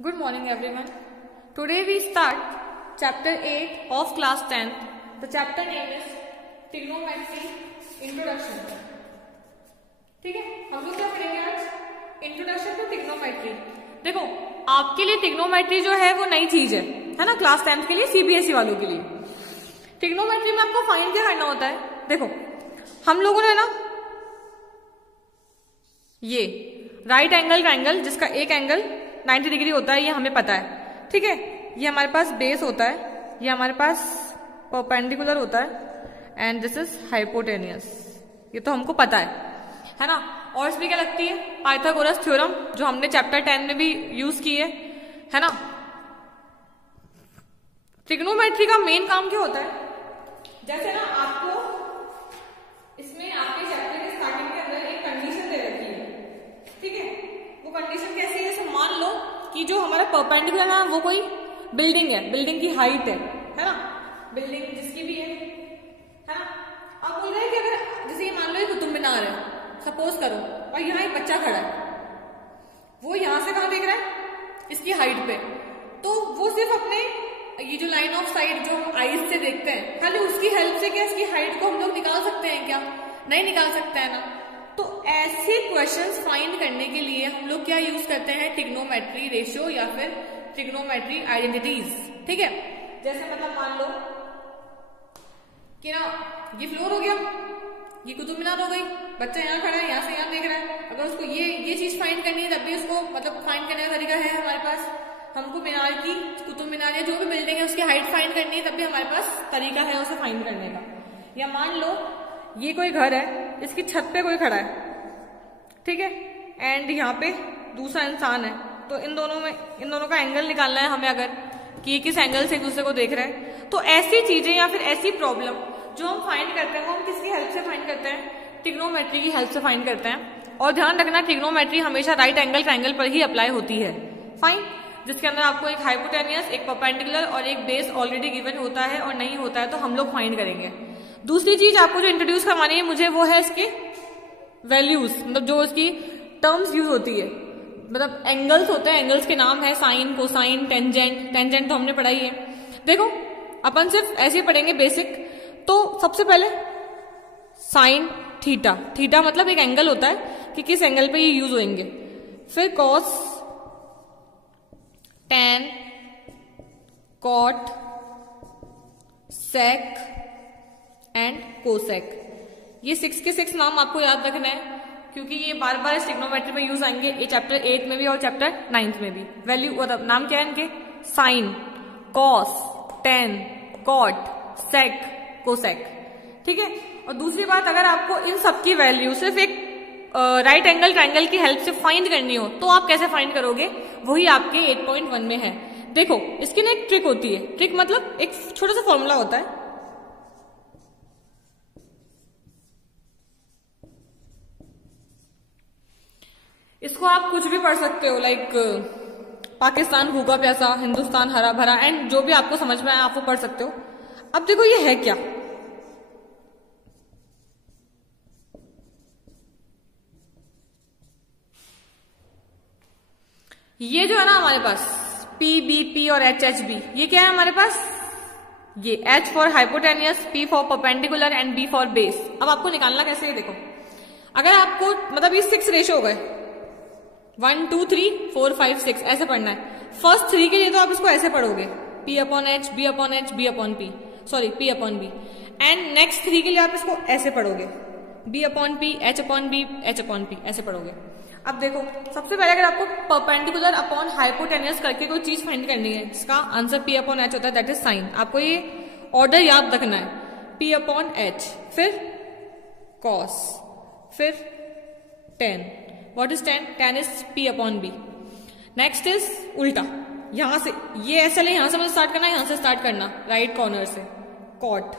Good morning everyone. Today we start chapter 8 of class 10. The chapter name is Trigonometry Introduction. ठीक है, हम लोग क्या पढ़ेंगे आज? Introduction to trigonometry. देखो, आपके लिए ट्रिग्नोमेट्री जो है वो नई चीज है ना, क्लास 10 के लिए, सीबीएसई वालों के लिए. ट्रिग्नोमेट्री में आपको फाइंड क्या करना होता है? देखो, हम लोगों ने ना ये राइट एंगल ट्रायंगल जिसका एक एंगल 90 डिग्री होता है, ये हमें पता है. ठीक है, ये हमारे पास बेस होता है, ये हमारे पास परपेंडिकुलर होता है एंड दिस इज हाइपोटेनियस. ये तो हमको पता है ना. और इसमें क्या लगती है? पाइथागोरस थ्योरम, जो हमने चैप्टर 10 में भी यूज की है ना. ट्रिग्नोमेट्री का मेन काम क्या होता है? जैसे ना आपको इसमें आपके चैप्टर के स्टार्टिंग के अंदर एक कंडीशन दे रखी है. ठीक है, वो कंडीशन कैसी है? जैसे मान लो कि जो हमारा परपेंडिकुलर है वो कोई बिल्डिंग है, बिल्डिंग की हाइट है ना, बिल्डिंग जिसकी भी है ना. अब बोल रहे हैं कि अगर जैसे ये मान लो कुतुब मीनार है, सपोज करो, और यहाँ एक बच्चा खड़ा है, वो यहां से कहां देख रहा है? इसकी हाइट पे. तो वो सिर्फ अपने ये जो लाइन ऑफ साइट जो हम आईज से देखते हैं, खाली उसकी हेल्प से क्या इसकी हाइट को हम लोग निकाल सकते हैं? क्या नहीं निकाल सकते हैं ना. तो ऐसे क्वेश्चंस फाइंड करने के लिए हम लोग क्या यूज करते हैं? ट्रिग्नोमेट्री रेशियो या फिर ट्रिग्नोमेट्री आइडेंटिटीज. ठीक है, जैसे मतलब मान लो कि ना ये फ्लोर हो गया, ये कुतुब मीनार हो गई, बच्चा यहाँ खड़ा है, यहाँ से यहाँ देख रहा है. अगर उसको ये चीज फाइंड करनी है तब भी उसको मतलब फाइंड करने का तरीका है हमारे पास. हमको मीनार की, कुतुब मीनार या जो भी बिल्डिंग है उसकी हाइट फाइंड करनी है, तब भी हमारे पास तरीका है उसे फाइंड करने का. या मान लो ये कोई घर है, इसकी छत पे कोई खड़ा है, ठीक है, एंड यहाँ पे दूसरा इंसान है. तो इन दोनों का एंगल निकालना है हमें, अगर कि किस एंगल से एक दूसरे को देख रहे हैं. तो ऐसी चीजें या फिर ऐसी प्रॉब्लम जो हम फाइंड करते हैं वो हम किसकी हेल्प से फाइंड करते हैं? ट्रिग्नोमेट्री की हेल्प से फाइंड करते हैं. और ध्यान रखना, ट्रिग्नोमेट्री हमेशा राइट एंगल ट्रायंगल पर ही अप्लाई होती है. फाइन, जिसके अंदर आपको एक हाइपोटेनियस, एक परपेंडिकुलर और एक बेस ऑलरेडी गिवन होता है, और नहीं होता है तो हम लोग फाइंड करेंगे. दूसरी चीज आपको जो इंट्रोड्यूस करवानी है मुझे, वो है इसके वैल्यूज, मतलब जो इसकी टर्म्स यूज होती है. मतलब एंगल्स होते हैं, एंगल्स के नाम है साइन, कोसाइन, टेंजेंट. टेंजेंट तो हमने पढ़ाई है. देखो, अपन सिर्फ ऐसे ही पढ़ेंगे बेसिक. तो सबसे पहले साइन थीटा. थीटा मतलब एक एंगल होता है कि किस एंगल पे ये यूज होंगे. फिर cos, tan, cot, sec and cosec. ये 6 के 6 नाम आपको याद रखना है, क्योंकि ये बार बार इस ट्रिग्नोमेट्री में यूज आएंगे. ये चैप्टर 8 में भी और चैप्टर 9 में भी. वैल्यू मतलब नाम क्या है इनके? साइन, कॉस, टेन, कॉट, सेक, कोसेक. ठीक है. और दूसरी बात, अगर आपको इन सब की वैल्यू सिर्फ एक राइट एंगल ट्रायंगल की हेल्प से फाइंड करनी हो, तो आप कैसे फाइंड करोगे? वही आपके 8.1 में है. देखो, इसकी ना एक ट्रिक होती है. ट्रिक मतलब एक छोटा सा फॉर्मूला होता है. इसको आप कुछ भी पढ़ सकते हो, लाइक पाकिस्तान भूखा प्यासा, हिंदुस्तान हरा भरा, एंड जो भी आपको समझ में आए आप वो पढ़ सकते हो. अब देखो ये है क्या? ये जो है ना हमारे पास पी, बी, पी और एच, एच, बी, ये क्या है हमारे पास? ये H for hypotenuse, P for perpendicular and B for base. अब आपको निकालना कैसे है? देखो, अगर आपको मतलब ये 6 रेशो हो गए, 1 2 3 4 5 6 ऐसे पढ़ना है. फर्स्ट 3 के लिए तो आप इसको ऐसे पढ़ोगे, P upon H, B upon H, B upon P, sorry P upon B. And next 3 के लिए आप इसको ऐसे पढ़ोगे, B upon P, H upon B, H upon P, ऐसे पढ़ोगे. अब देखो, सबसे पहले अगर आपको परपेंडिकुलर अपॉन हाइपोटेनियस करके कोई चीज फाइंड करनी है जिसका आंसर P अपॉन एच होता है, दैट इज साइन. आपको ये ऑर्डर याद रखना है. P अपॉन एच, फिर कॉस, फिर tan. What is tan? Tan is P upon B. Next is उल्टा, यहां से ये ऐसे ले, यहां से मुझे स्टार्ट करना है, यहां से स्टार्ट करना, राइट कॉर्नर से. Cot,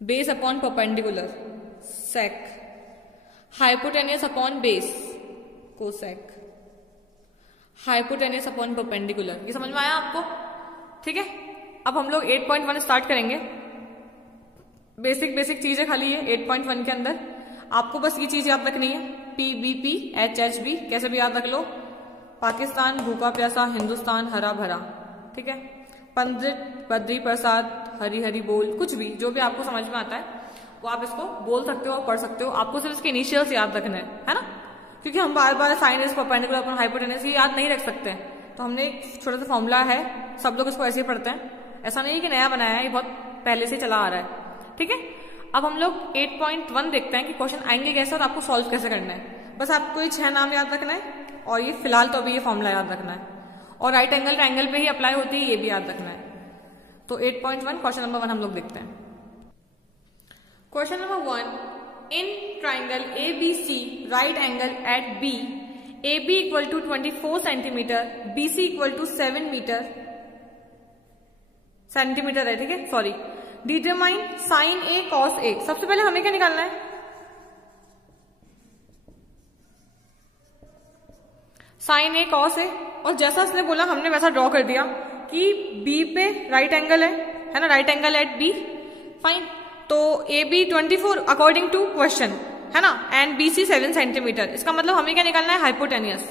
base upon perpendicular, sec, hypotenuse upon base, cosec, hypotenuse upon perpendicular. ये समझ में आया आपको? ठीक है. अब हम लोग 8.1 स्टार्ट करेंगे. बेसिक चीज है खाली ये 8.1 के अंदर. आपको बस ये चीज याद रखनी है, P, B, P, H, H, B, कैसे भी याद रख लो. पाकिस्तान भूखा प्यासा, हिंदुस्तान हरा भरा, ठीक है। पंडित बद्री प्रसाद, हरी हरी बोल, कुछ भी जो भी आपको समझ में आता है वो आप इसको बोल सकते हो और पढ़ सकते हो। आपको सिर्फ इसके इनिशियल्स याद रखने है ना, क्योंकि हम बार बार sine is perpendicular upon hypotenuse ये याद नहीं रख सकते। तो हमने एक छोटा सा फॉर्मूला है, सब लोग इसको ऐसे ही पढ़ते हैं, ऐसा नहीं कि नया बनाया है, ये बहुत पहले से चला आ रहा है, ठीक है। अब हम लोग 8.1 देखते हैं कि क्वेश्चन आएंगे कैसे और आपको सॉल्व कैसे करना है। बस आपको ये 6 नाम याद रखना है और ये फिलहाल तो अभी ये फॉर्मूला याद रखना है, और राइट एंगल ट्रायंगल पे ही अप्लाई होती है, ये भी याद रखना है। तो 8.1 क्वेश्चन नंबर 1 हम लोग देखते हैं। Question number 1, in triangle ABC right angle at B, AB equal to 24 centimetre, BC equal to 7 centimetre है, ठीक है, sorry. Determine sine A cos A। सबसे पहले हमें क्या निकालना है, साइन A कॉस A, और जैसा उसने बोला हमने वैसा ड्रॉ कर दिया कि B पे राइट एंगल है ना, right angle at B, fine. तो AB 24 अकॉर्डिंग टू क्वेश्चन है ना, एंड BC 7 सेंटीमीटर। इसका मतलब हमें क्या निकालना है, हाइपोटेनियस।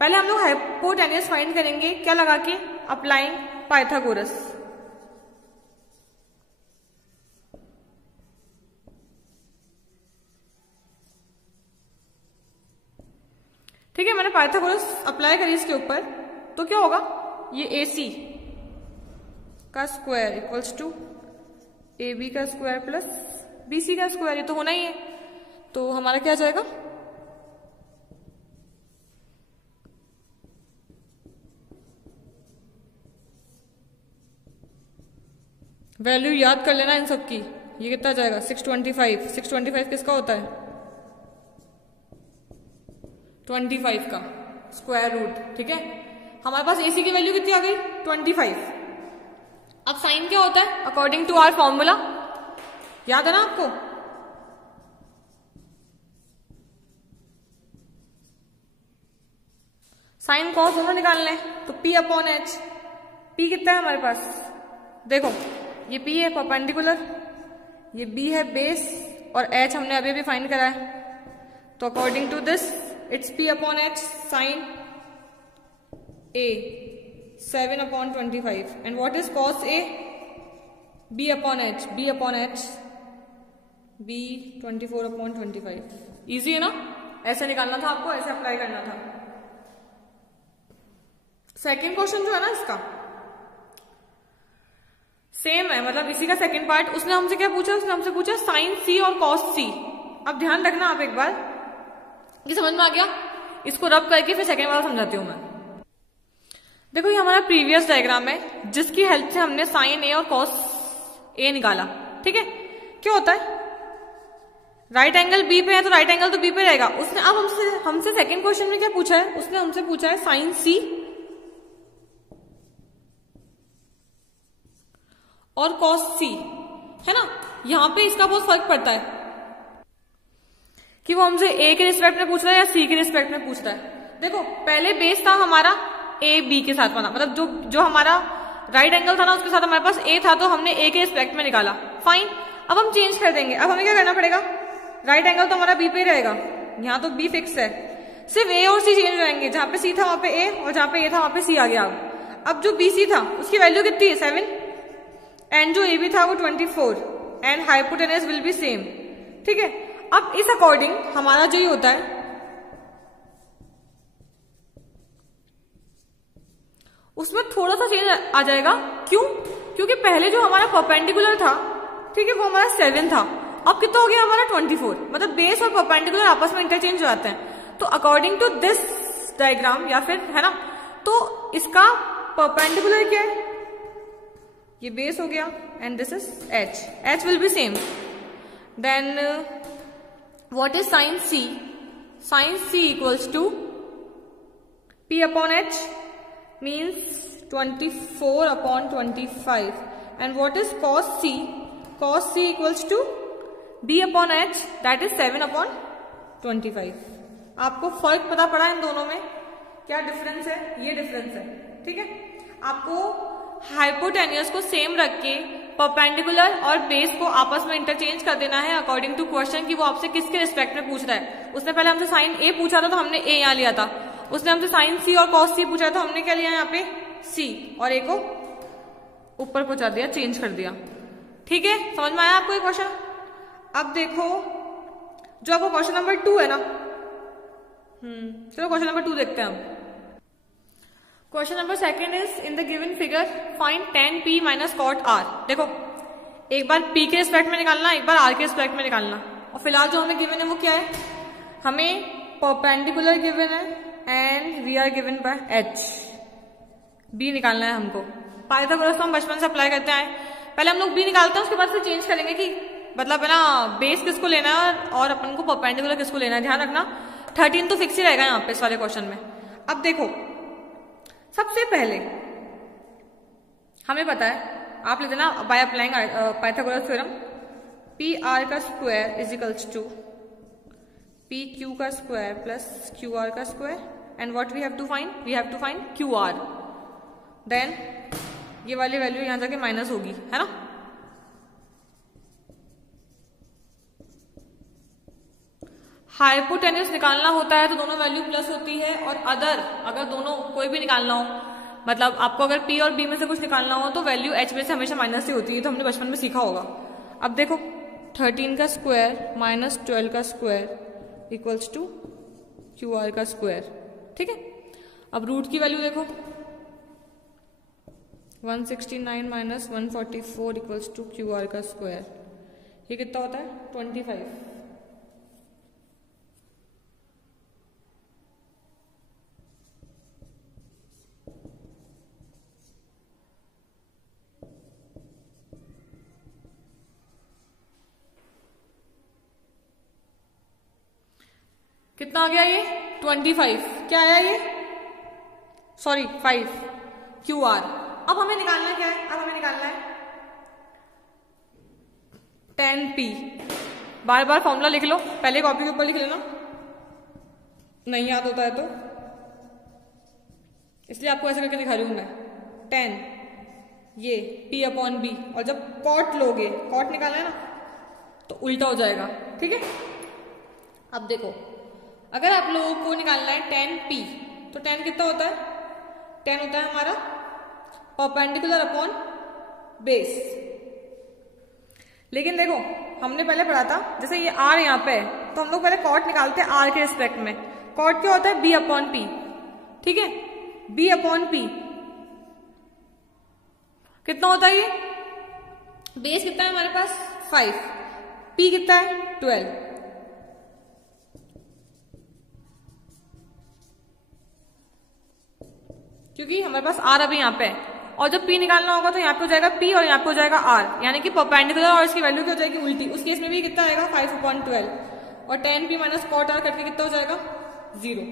पहले हम लोग हाइपोटेनियस फाइंड करेंगे, क्या लगा के, अप्लाइंग पाइथागोरस। ठीक है, मैंने पाइथागोरस अप्लाई करी इसके ऊपर, तो क्या होगा, ये AC का स्क्वायर इक्वल्स टू AB का स्क्वायर प्लस BC का स्क्वायर, ये तो होना ही है। तो हमारा क्या आ जाएगा, वैल्यू याद कर लेना इन सब की। ये कितना जाएगा, 625। 625 किसका होता है, 25 का स्क्वायर रूट, ठीक है। हमारे पास AC की वैल्यू कितनी आ गई, 25। अब साइन क्या होता है, अकॉर्डिंग टू आवर फॉर्मूला, याद है ना आपको, साइन कॉस दोनों निकालने हैं, तो P अपॉन H। P कितना है हमारे पास, देखो ये P है परपेंडिकुलर, ये B है बेस, और H हमने अभी भी फाइंड करा है। तो according to this it's P upon H sine A 7 upon 25, and what is cos A, B upon H, B upon H, B 24 upon 25। Easy है ना, ऐसे निकालना था आपको, ऐसे अप्लाई करना था। सेकेंड क्वेश्चन जो है ना इसका सेम है, मतलब इसी का सेकेंड पार्ट। उसने हमसे क्या पूछा, उसने हमसे पूछा साइन C और कॉस C। अब ध्यान रखना आप एक बार, ये समझ में आ गया, इसको रब करके फिर सेकेंड वाला समझाती हूं मैं। देखो ये हमारा प्रीवियस डायग्राम है, जिसकी हेल्प से हमने साइन A और कॉस A निकाला, ठीक है। क्या होता है, राइट एंगल B पे है तो राइट एंगल तो B पे रहेगा। उसने अब हमसे सेकंड क्वेश्चन में क्या पूछा है, उसने हमसे पूछा है साइन C और कॉस C, है ना। यहां पे इसका बहुत फर्क पड़ता है कि वो हमसे A के रिस्पेक्ट में पूछ रहा है या C के रिस्पेक्ट में पूछ रहा है। देखो पहले बेस था हमारा A B के साथ बना, मतलब जो हमारा राइट एंगल था ना उसके साथ हमारे पास A था, तो हमने A के रिस्पेक्ट में निकाला, फाइन। अब हम चेंज कर देंगे, अब हमें क्या करना पड़ेगा, राइट एंगल तो हमारा B पे ही रहेगा, यहाँ तो B फिक्स है, सिर्फ A और C चेंज हो जाएंगे। जहां पे C था वहां पे A, और जहां पे A था वहां पे C आ गया। अब जो BC था उसकी वैल्यू कितनी है, 7, एंड जो AB था वो 24, and hypotenuse will be same, ठीक है। अब इस अकॉर्डिंग हमारा जो ये होता है, उसमें थोड़ा सा चेंज आ जाएगा। क्यों, क्योंकि पहले जो हमारा परपेंडिकुलर था, ठीक है, वो हमारा 7 था, अब कितना हो गया हमारा 24, मतलब बेस और परपेंडिकुलर आपस में इंटरचेंज हो जाते हैं। तो अकॉर्डिंग टू दिस डायग्राम, या फिर है ना, तो इसका परपेंडिकुलर क्या है, ये बेस हो गया, and this is H will be same. Then what is sine C, sine C equals to P upon H means 24 upon 25, and what is cos C, cos C equals to B upon H, that is 7 upon 25। आपको फर्क पता पड़ा इन दोनों में, क्या difference है, ये difference है, ठीक है। आपको हाइपोटेन्यूस को सेम रख के परपेंडिकुलर और बेस को आपस में इंटरचेंज कर देना है अकॉर्डिंग टू क्वेश्चन, कि वो आपसे किसके रिस्पेक्ट में पूछ रहा है। उसने पहले हमसे साइन A पूछा था तो हमने A यहाँ लिया था, उसने हमसे साइन सी और कॉस सी पूछा तो हमने क्या लिया यहाँ पे सी और ए को ऊपर पहुंचा दिया, चेंज कर दिया। ठीक है, समझ में आया आपको ये क्वेश्चन? अब देखो जो आपको क्वेश्चन नंबर 2 है ना, चलो क्वेश्चन नंबर 2 देखते हैं हम। Question number 2 is in the given figure find tan p minus cot r। देखो एक बार p के रिस्पेक्ट में निकालना, एक बार r के रिस्पेक्ट में निकालना। और फिलहाल जो हमें गिवन है वो क्या है, हमें परपेंडिकुलर गिवन है and we are given by h। b निकालना है हमको। पाइथागोरस तो हम बचपन से अप्लाई करते हैं, पहले हम लोग b निकालते हैं, उसके बाद से चेंज करेंगे कि मतलब है ना बेस किसको लेना है और अपन को परपेंडिकुलर किसको लेना है। ध्यान रखना 13 तो फिक्स ही रहेगा यहाँ पे इस वाले क्वेश्चन में। अब देखो सबसे पहले हमें पता है, आप लेते ना by applying Pythagoras theorem, P R का square is equals to P Q का स्क्वायर प्लस क्यू आर का square and what we have to find, we have to find Q R. Then ये वाली वैल्यू यहां जाके minus होगी, है ना। हाइपोटेन्यूस निकालना होता है तो दोनों वैल्यू प्लस होती है, और अगर दोनों कोई भी निकालना हो, मतलब आपको अगर P और B में से कुछ निकालना हो तो वैल्यू H में से हमेशा माइनस ही होती है, तो हमने बचपन में सीखा होगा। अब देखो 13 का स्क्वायर माइनस 12 का square equals to Q R का स्क्वायर। ठीक है, अब रूट की वैल्यू देखो 169 minus 144 equals to Q R का स्क्वायर। ये कितना होता है 25। कितना आ गया ये 25, क्या आया ये, सॉरी 5 क्यू आर। अब हमें निकालना क्या है, अब हमें निकालना है tan p। बार बार फॉर्मूला लिख लो, पहले कॉपी के ऊपर लिख लेना, नहीं याद होता है तो, इसलिए आपको ऐसे करके दिखा रही हूं मैं। tan ये p अपॉन b, और जब कॉट लोगे, कॉट निकालना है ना तो उल्टा हो जाएगा। ठीक है, अब देखो अगर आप लोगों को निकालना है tan p, तो tan कितना होता है, tan होता है हमारा परपेंडिकुलर अपॉन बेस। लेकिन देखो हमने पहले पढ़ा था, जैसे ये r यहाँ पे है तो हम लोग पहले कॉट निकालते हैं r के रिस्पेक्ट में। कॉट क्या होता है b अपॉन p। ठीक है, b अपॉन p कितना होता है, ये बेस कितना है हमारे पास 5, p कितना है 12। क्योंकि हमारे पास r अभी यहाँ पे है, और जब p निकालना होगा तो यहाँ पे हो जाएगा p और यहाँ पे हो जाएगा r, यानी कि परपेंडिकुलर और इसकी वैल्यू क्या हो जाएगी उल्टी। उस केस में भी कितना आएगा 5/12, और tan p minus cot r करके कितना हो जाएगा 0।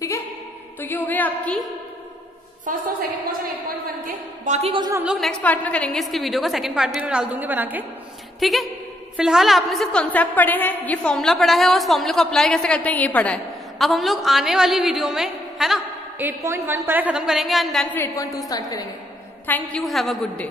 ठीक है, तो ये हो गई आपकी फर्स्ट और सेकंड क्वेश्चन 8.1 के। बाकी क्वेश्चन हम लोग नेक्स्ट पार्ट में करेंगे, इसके वीडियो का सेकंड पार्ट भी मैं डाल दूंगी बना के। ठीक है, फिलहाल आपने सिर्फ कॉन्सेप्ट पढ़े हैं, ये फॉर्मूला पढ़ा है और उस फॉर्मूले को अप्लाई कैसे करते हैं ये पढ़ा है। अब हम लोग आने वाली वीडियो में, है ना, 8.1 पर खत्म करेंगे एंड देन फिर 8.2 स्टार्ट करेंगे। Thank you, have a good day.